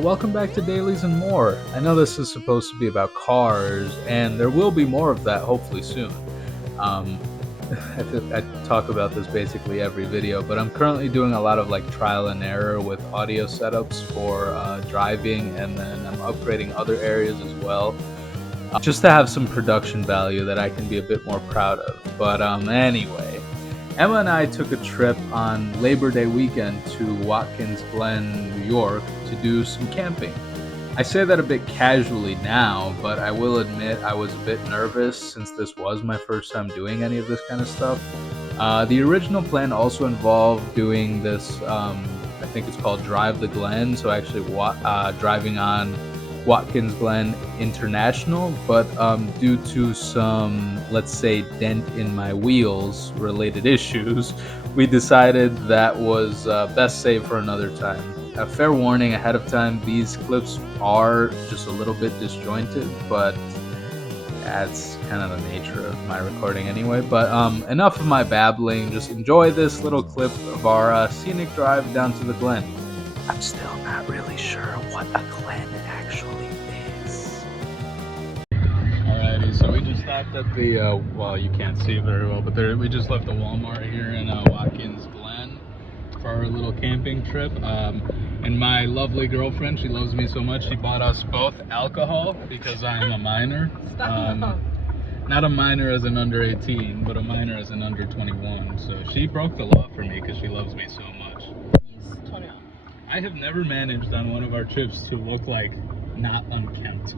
Welcome back to Dailies and More. I know this is supposed to be about cars, and there will be more of that hopefully soon. Um, I talk about this basically every video, but I'm currently doing a lot of like trial and error with audio setups for driving, and then I'm upgrading other areas as well, just to have some production value that I can be a bit more proud of. But anyway, Emma and I took a trip on Labor Day weekend to Watkins Glen, New York to do some camping. I say that a bit casually now, but I will admit I was a bit nervous since this was my first time doing any of this kind of stuff. The original plan also involved doing this, I think it's called Drive the Glen, so actually driving on Watkins Glen International, but due to some, let's say, dent in my wheels related issues, we decided that was best saved for another time. A fair warning ahead of time, these clips are just a little bit disjointed, but that's kind of the nature of my recording anyway. But enough of my babbling, just enjoy this little clip of our scenic drive down to the Glen. I'm still not really sure what a Glen actually is. Alrighty, so we just stopped at the, well, you can't see very well, but we just left the Walmart here in Watkins Glen for our little camping trip. And my lovely girlfriend, she loves me so much, she bought us both alcohol because I'm a minor. Not a minor as an under 18, but a minor as an under 21. So she broke the law for me because she loves me so much. He's 21. I have never managed on one of our trips to look like not unkempt.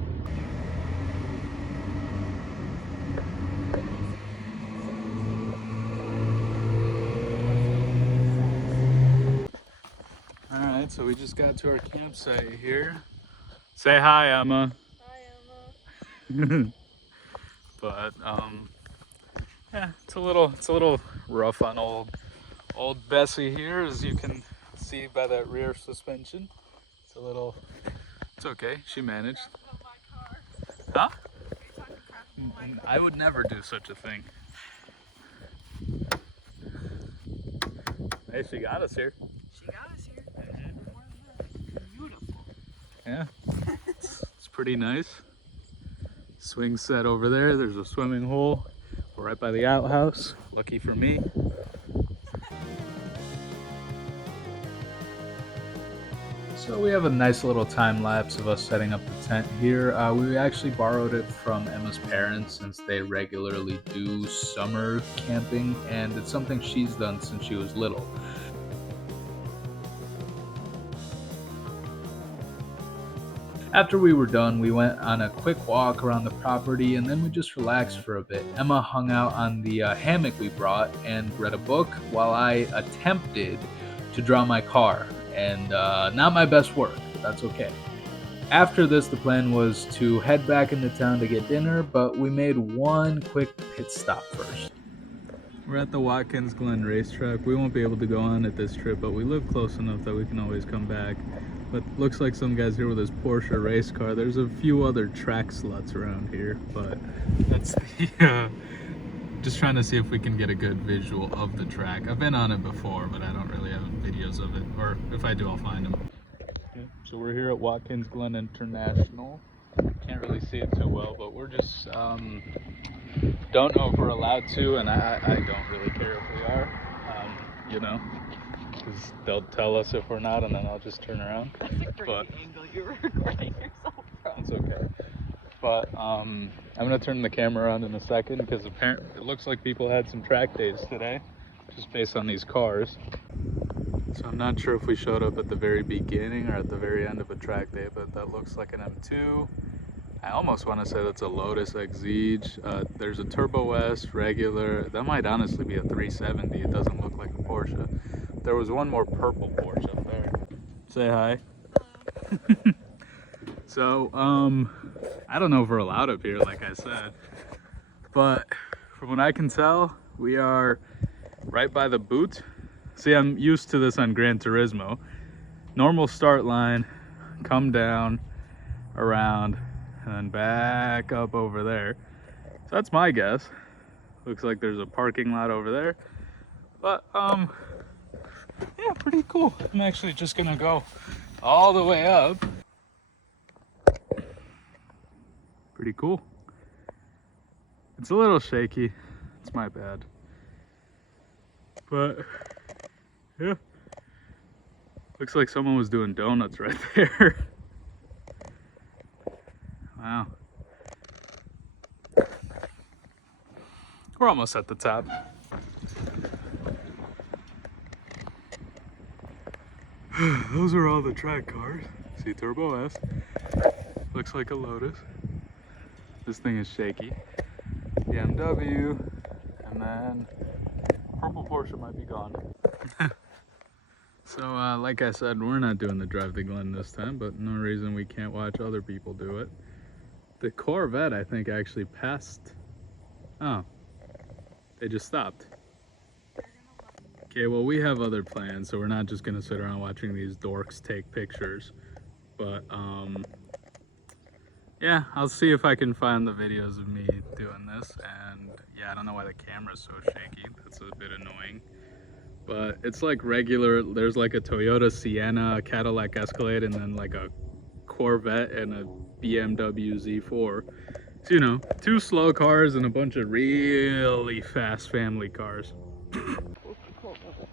Alright, so we just got to our campsite here. Say hi, Emma. Hi, Emma. But yeah, it's a little rough on old Bessie here, as you can see by that rear suspension. It's okay, she managed. Huh? I would never do such a thing. Hey, she got us here. She got us here. Beautiful. Yeah, it's pretty nice. Swing set over there. There's a swimming hole. We're right by the outhouse. Lucky for me. So we have a nice little time lapse of us setting up the tent here. We actually borrowed it from Emma's parents since they regularly do summer camping, and it's something she's done since she was little. After we were done, we went on a quick walk around the property, and then we just relaxed for a bit. Emma hung out on the hammock we brought and read a book while I attempted to draw my car. And not my best work, but that's okay. After this, the plan was to head back into town to get dinner, but we made one quick pit stop first. We're at the Watkins Glen racetrack. We won't be able to go on it this trip, but we live close enough that we can always come back. But looks like some guy's here with his Porsche race car. There's a few other track sluts around here, but that's the just trying to see if we can get a good visual of the track. I've been on it before, but I don't really have videos of it, or if I do, I'll find them. Okay, so we're here at Watkins Glen International. Can't really see it too well, but we're just don't know if we're allowed to, and I don't really care if we are, you know, because they'll tell us if we're not, and then I'll just turn around. That's a great angle you're recording yourself from. It's okay. But I'm gonna turn the camera on in a second because apparently it looks like people had some track days today, just based on these cars. So I'm not sure if we showed up at the very beginning or at the very end of a track day, but that looks like an M2. I almost want to say that's a Lotus Exige. There's a Turbo S regular. That might honestly be a 370. It doesn't look like a Porsche. There was one more purple Porsche up there. Say hi. So, I don't know if we're allowed up here, like I said, but from what I can tell, we are right by the boot. See, I'm used to this on Gran Turismo. Normal start line, come down, around, and then back up over there. So that's my guess. Looks like there's a parking lot over there, but, yeah, pretty cool. I'm actually just gonna go all the way up pretty cool. It's a little shaky. It's my bad. But yeah. Looks like someone was doing donuts right there. Wow. We're almost at the top. Those are all the track cars. See, Turbo S. Looks like a Lotus. This thing is shaky. BMW. And then purple Porsche might be gone. So, like I said, we're not doing the Drive the Glen this time, but no reason we can't watch other people do it. The Corvette, I think, actually passed. Oh, they just stopped. Okay, well, we have other plans, so we're not just gonna sit around watching these dorks take pictures. But, yeah, I'll see if I can find the videos of me doing this. And yeah, I don't know why the camera's so shaky. That's a bit annoying. But it's like regular, there's like a Toyota Sienna, a Cadillac Escalade, and then like a Corvette and a BMW Z4. So, you know, 2 slow cars and a bunch of really fast family cars.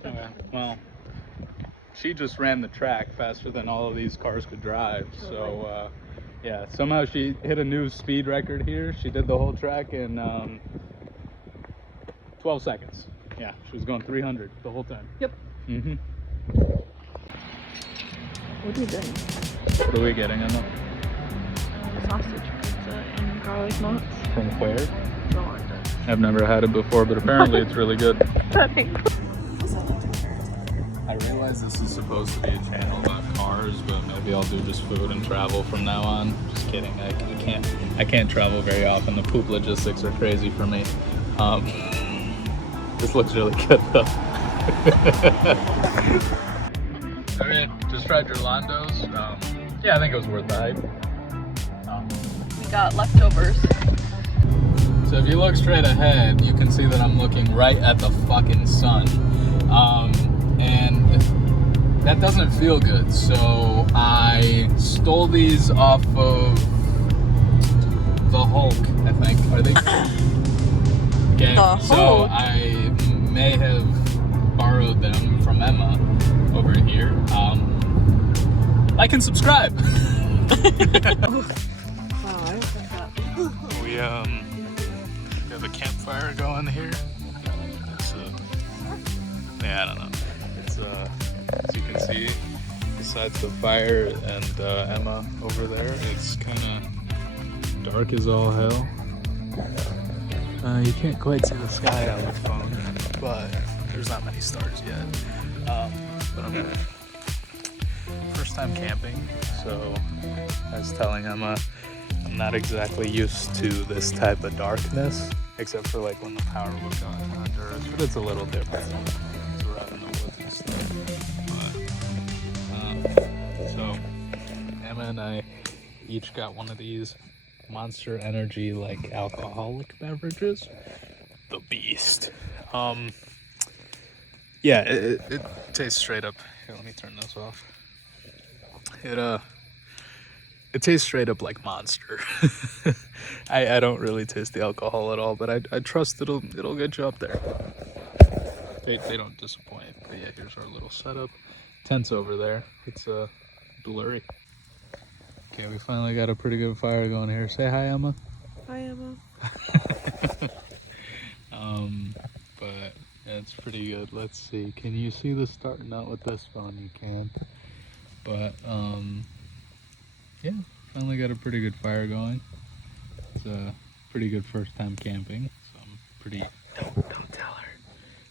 Okay, well, she just ran the track faster than all of these cars could drive. So, yeah, somehow she hit a new speed record here. She did the whole track in 12 seconds. Yeah, she was going 300 the whole time. Yep. Mm-hmm. What are you doing? What are we getting, Emma? Sausage pizza and garlic knots. From where? Don't like that. I've never had it before, but apparently it's really good. I realize this is supposed to be a channel about cars, but maybe I'll do just food and travel from now on. Just kidding. I can't travel very often. The poop logistics are crazy for me. This looks really good though. Alright, just tried your Landos. Yeah, I think it was worth the hype. We got leftovers. So if you look straight ahead, you can see that I'm looking right at the fucking sun. And that doesn't feel good. So I stole these off of the Hulk, I think. Are they? Okay, so I may have borrowed them from Emma over here. Like and subscribe. We have a campfire going here. It's yeah, I don't know. It's as you can see, besides the fire and Emma over there, it's kind of dark as all hell. You can't quite see the sky on the phone, but there's not many stars yet. But I'm first time camping, so I was telling Emma I'm not exactly used to this type of darkness, except for like when the power would go in Honduras, but it's a little different. So we're out in the woods and stuff. But, so Emma and I each got one of these Monster Energy like alcoholic beverages. The beast. Yeah, it tastes straight up. Here, let me turn this off. It tastes straight up like Monster. I don't really taste the alcohol at all, but I trust it'll get you up there. They don't disappoint. But yeah, here's our little setup. Tent's over there. It's blurry. Okay, we finally got a pretty good fire going here. Say hi, Emma. Hi, Emma. But yeah, it's pretty good. Let's see. Can you see the starting out with this phone? You can't. But yeah, finally got a pretty good fire going. It's a pretty good first time camping, so I'm pretty. Don't tell her.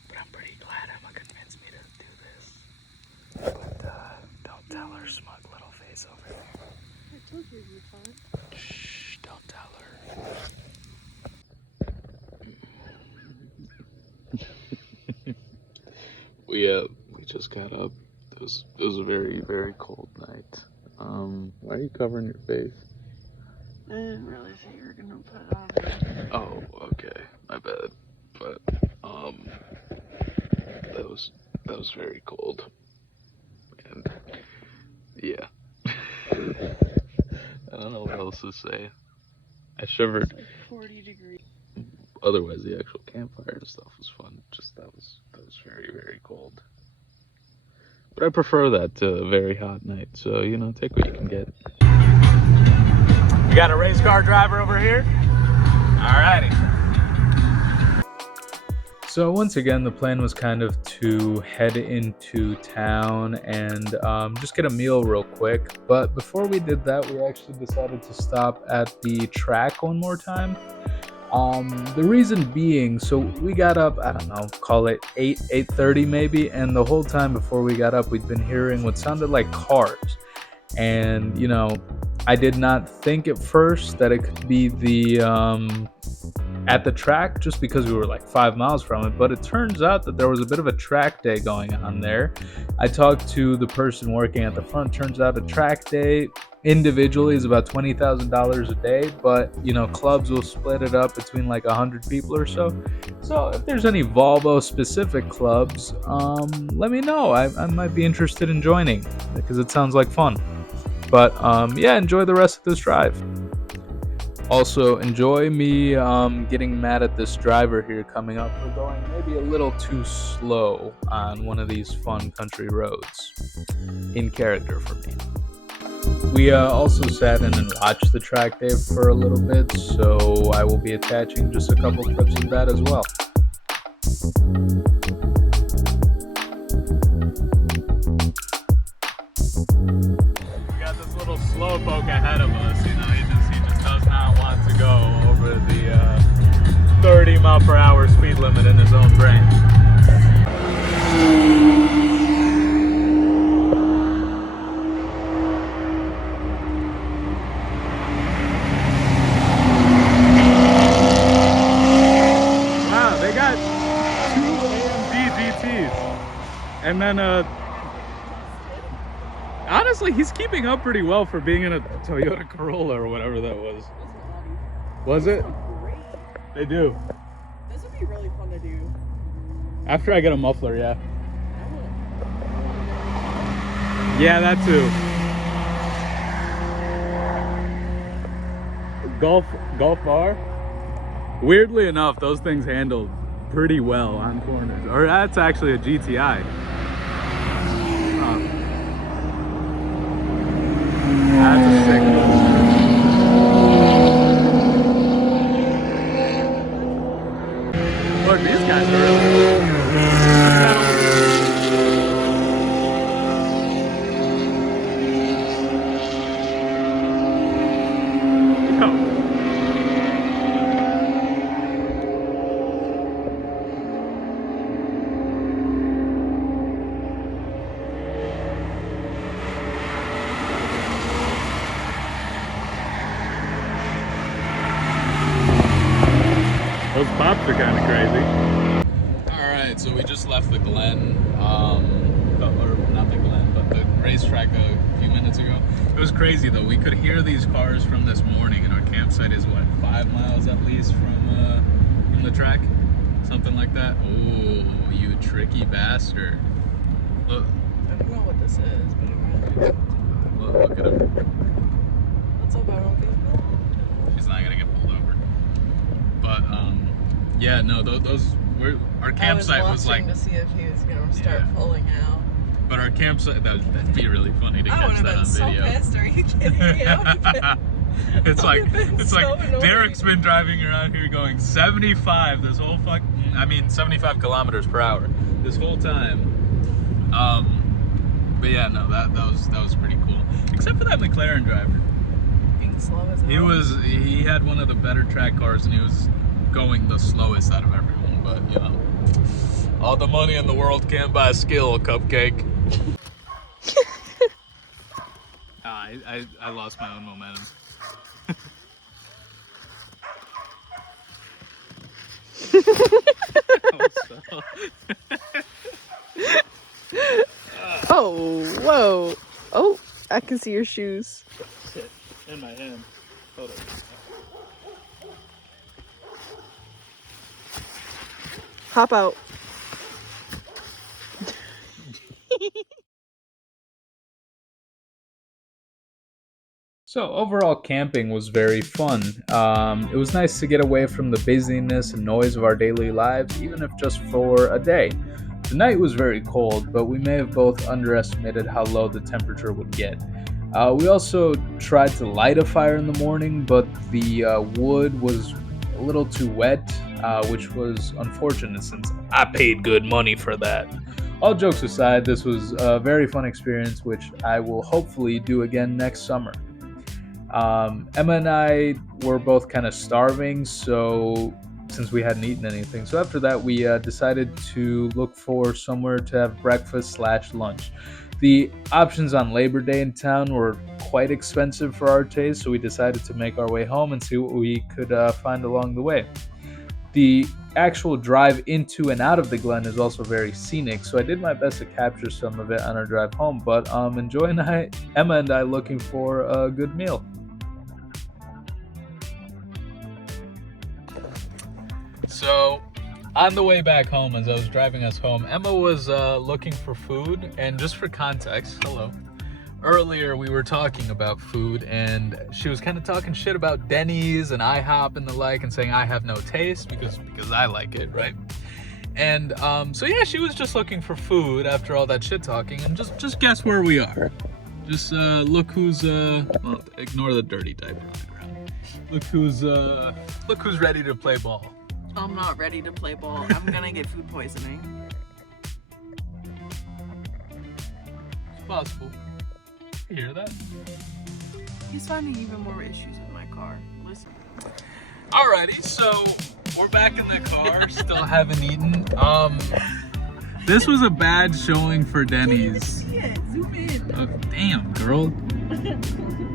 But I'm pretty glad Emma convinced me to do this. But don't tell her, smug little face over there. I told you it'd be fun. Shh, don't tell her. We just got up. It was a very, very cold night. Why are you covering your face? I didn't realize that you were gonna put it on there. Oh, okay. My bad. But that was very cold. And yeah. I don't know what else to say. I shivered. It's like 40 degrees. Otherwise, the actual campfire and stuff was fun. Just that was very, very cold. But I prefer that to a very hot night. So, you know, take what you can get. We got a race car driver over here. Alrighty. So once again, the plan was kind of to head into town and just get a meal real quick. But before we did that, we actually decided to stop at the track one more time. The reason being, so we got up, I don't know, call it 8:30 maybe, and the whole time before we got up, we'd been hearing what sounded like cars. And, you know, I did not think at first that it could be at the track, just because we were like 5 miles from it, but it turns out that there was a bit of a track day going on there. I talked to the person working at the front. Turns out a track day individually is about $20,000 a day, but you know, clubs will split it up between like 100 people or so. So if there's any Volvo specific clubs, let me know. I might be interested in joining because it sounds like fun. But yeah, enjoy the rest of this drive. Also, enjoy me getting mad at this driver here coming up for going maybe a little too slow on one of these fun country roads. In character for me. We also sat in and watched the track day for a little bit, so I will be attaching just a couple clips of that as well. We got this little slowpoke ahead of us, you know, he just does not want to go over the 30 mile per hour speed limit in his own brain. Wow, they got two AMG GTs. And then honestly, he's keeping up pretty well for being in a Toyota Corolla or whatever that was. Was it? They do. This would be really fun to do. After I get a muffler, yeah. Yeah, that too. Golf bar. Weirdly enough, those things handled pretty well on corners. Or that's actually a GTI. That's a sick one. Look, these guys are really... Those pops are kind of crazy. Alright, so we just left the Glen, or not the Glen, but the racetrack a few minutes ago. It was crazy though, we could hear these cars from this morning, and our campsite is what, 5 miles at least from the track? Something like that. Oh, you tricky bastard. Look. I don't know what this is, but I'm gonna... Look at him. What's up, I don't think? She's not gonna get pulled over. But yeah, no, our campsite was like to see if he was gonna start pulling out. But our campsite, that'd be really funny to catch that on video. I would have been so pissed. Are you kidding me? It's like Derek's been driving around here going 75 this whole 75 kilometers per hour this whole time. But yeah, no, that was pretty cool. Except for that McLaren driver. Being slow as hell. He had one of the better track cars, and he was going the slowest out of everyone. But you know, all the money in the world can't buy skill, Cupcake. I lost my own momentum. Oh, whoa. Oh, I can see your shoes. Shit, in my hand. Hold on. Hop out. So So overall, camping was very fun. It was nice to get away from the busyness and noise of our daily lives, even if just for a day. The night was very cold, but we may have both underestimated how low the temperature would get. We also tried to light a fire in the morning, but the wood was a little too wet, which was unfortunate since I paid good money for that. All jokes aside, this was a very fun experience, which I will hopefully do again next summer. Emma and I were both kind of starving, so since we hadn't eaten anything, so after that we decided to look for somewhere to have breakfast slash lunch. The options on Labor Day in town were quite expensive for our taste, so we decided to make our way home and see what we could find along the way. The actual drive into and out of the Glen is also very scenic, so I did my best to capture some of it on our drive home. But Emma and I looking for a good meal. So, on the way back home, as I was driving us home, Emma was looking for food. And just for context, hello. Earlier, we were talking about food, and she was kind of talking shit about Denny's and IHOP and the like, and saying I have no taste because I like it, right? And so yeah, she was just looking for food after all that shit talking, and just guess where we are. Just look who's well, ignore the dirty diaper on the ground. Look who's ready to play ball. I'm not ready to play ball. I'm gonna get food poisoning. It's possible. You hear that? He's finding even more issues with my car. Listen. Alrighty, so we're back in the car, still haven't eaten. This was a bad showing for Denny's. See it. Zoom in. Damn, girl.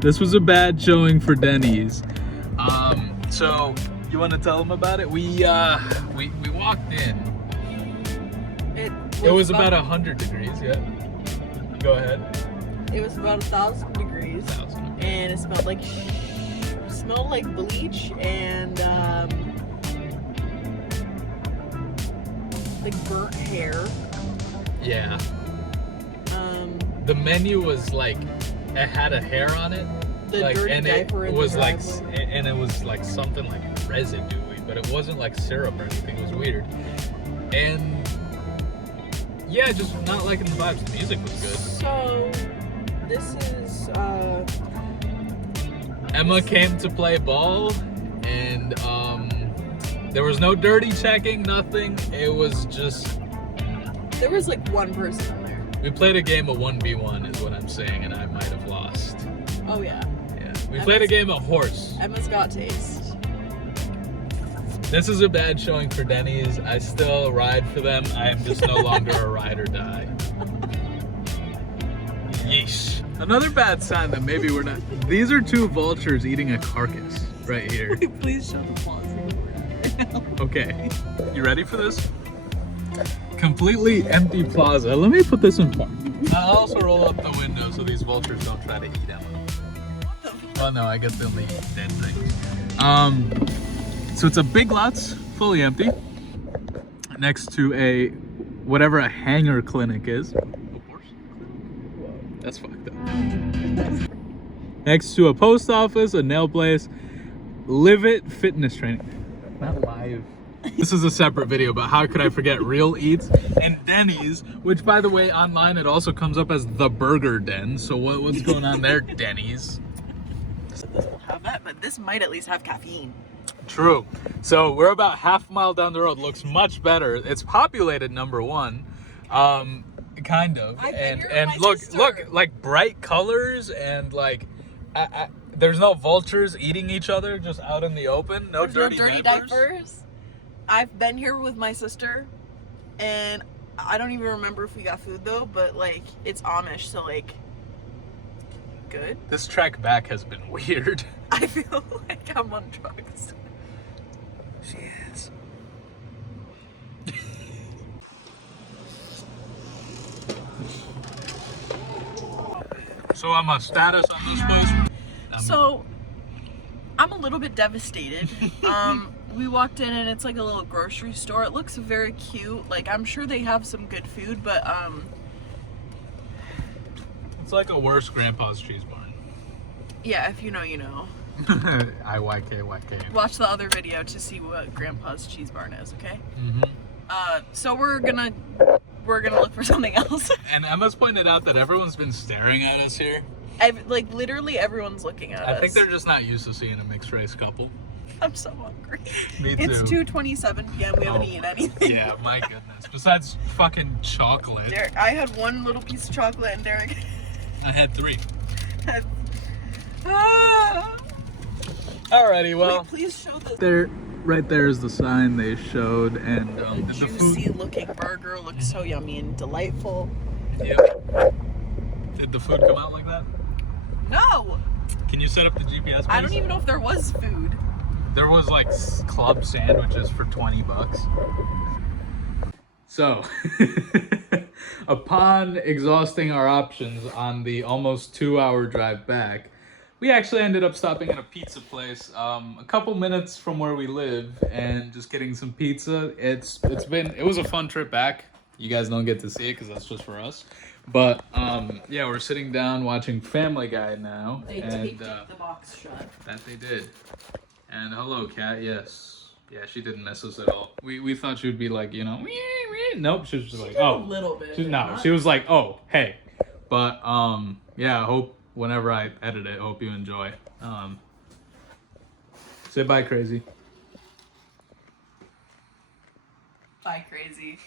This was a bad showing for Denny's. So you want to tell them about it? We walked in. It was about 100 degrees. Yeah. Go ahead. It was about 1,000 degrees, and it smelled like bleach and like burnt hair. Yeah. The menu was like, it had a hair on it. The like, dirty and diaper it in was the like, driveway. and it was like something like residue-y, but it wasn't like syrup or anything. It was weird. And yeah, just not liking the vibes. The music was good. So this is Emma came to play ball, and there was no dirty checking, nothing. It was just, there was like one person in there. we played a game of 1v1 is what I'm saying, and I might have lost. Oh yeah. Yeah, we played a game of horse. Emma's got taste. This is a bad showing for Denny's. I still ride for them. I am just no longer a ride or die. Yeesh. Another bad sign that maybe we're not. These are two vultures eating a carcass right here. Please show the plaza. Okay, you ready for this? Completely empty plaza. Let me put this in park. I'll also roll up the window so these vultures don't try to eat them. Well, no, I guess they'll eat dead things. So it's a Big Lots, fully empty, next to a whatever a hanger clinic is. That's fucked up. Next to a post office, a nail place, Live It fitness training. Not live. This is a separate video, but how could I forget Real Eats and Denny's, which by the way, online it also comes up as the Burger Den. So what's going on there, Denny's? This will have that, but this might at least have caffeine. True. So we're about half a mile down the road. Looks much better. It's populated, number one. Kind of. And look, like bright colors and like there's no vultures eating each other just out in the open. No dirty diapers. I've been here with my sister, and I don't even remember if we got food though, but like it's Amish, so like good. This trek back has been weird. I feel like I'm on drugs. She is. So I'm a status on this place. So I'm a little bit devastated. We walked in and it's like a little grocery store. It looks very cute. Like I'm sure they have some good food, but it's like a worse grandpa's cheese barn. Yeah, if you know, you know. IYK. Watch the other video to see what Grandpa's cheese barn is, okay? Mm-hmm. So we're gonna look for something else. And Emma's pointed out that everyone's been staring at us here. Like literally everyone's looking at us. I think they're just not used to seeing a mixed race couple. I'm so hungry. Me too. It's 2:27 p.m. We haven't eaten anything. Yeah, my goodness. Besides fucking chocolate. Derek, I had one little piece of chocolate, and Derek I had 3. had. Ah! Alrighty, well. Wait, please show the. There, right there is the sign they showed, and the Juicy food. looking burger looks so yummy and delightful. Yep. Did the food come out like that? No! Can you set up the GPS, please? I don't even know if there was food. There was like club sandwiches for $20. So, upon exhausting our options on the almost 2-hour drive back, we actually ended up stopping at a pizza place a couple minutes from where we live and just getting some pizza. It was a fun trip back. You guys don't get to see it because that's just for us. But yeah, we're sitting down watching Family Guy now. They and taped the box shut. that they did. And hello, Kat. Yes. Yeah, she didn't miss us at all. We thought she would be like, you know, wee, wee. Nope. She was just like, oh. A little bit. She was like, oh, hey. But yeah, I hope whenever I edit it, hope you enjoy. Say bye, crazy. Bye, crazy.